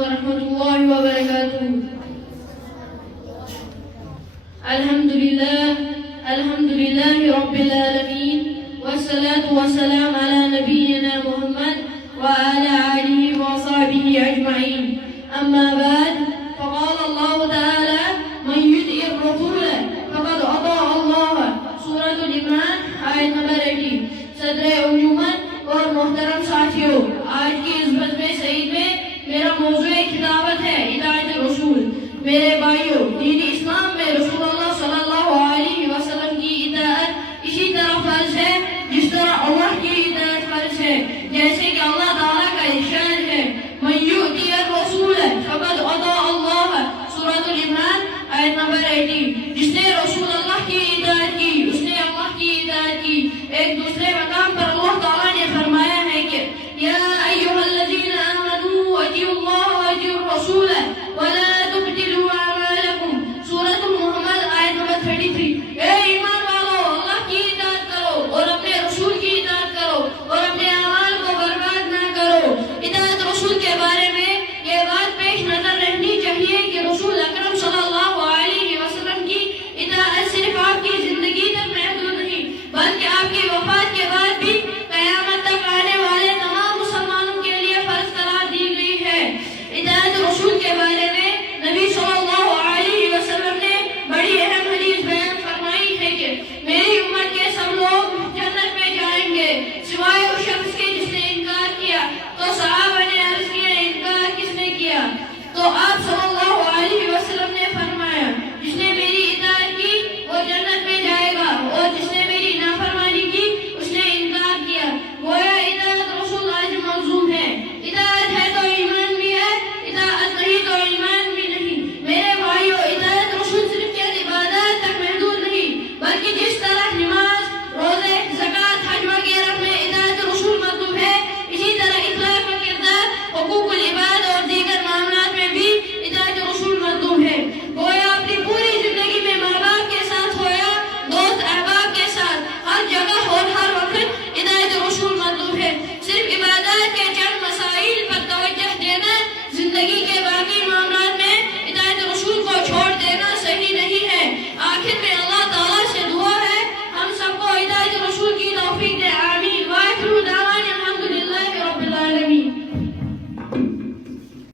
ورحمة الله وبركاته. الحمد لله رب العالمين، والصلاة والسلام على نبينا محمد وعلى آله وصحبه أجمعين. أما بعد، فقال الله تعالى: من يطع الرسول فقد أطاع الله. سورة العمران آیت نمبر 18. صدر انجمن اور محترم ساتھیوں، آج کی اس بزم سعید میں میرا موضوع خطابت ہے اطاعت رسول. میرے بھائیوں، دین اسلام میں رسول اللہ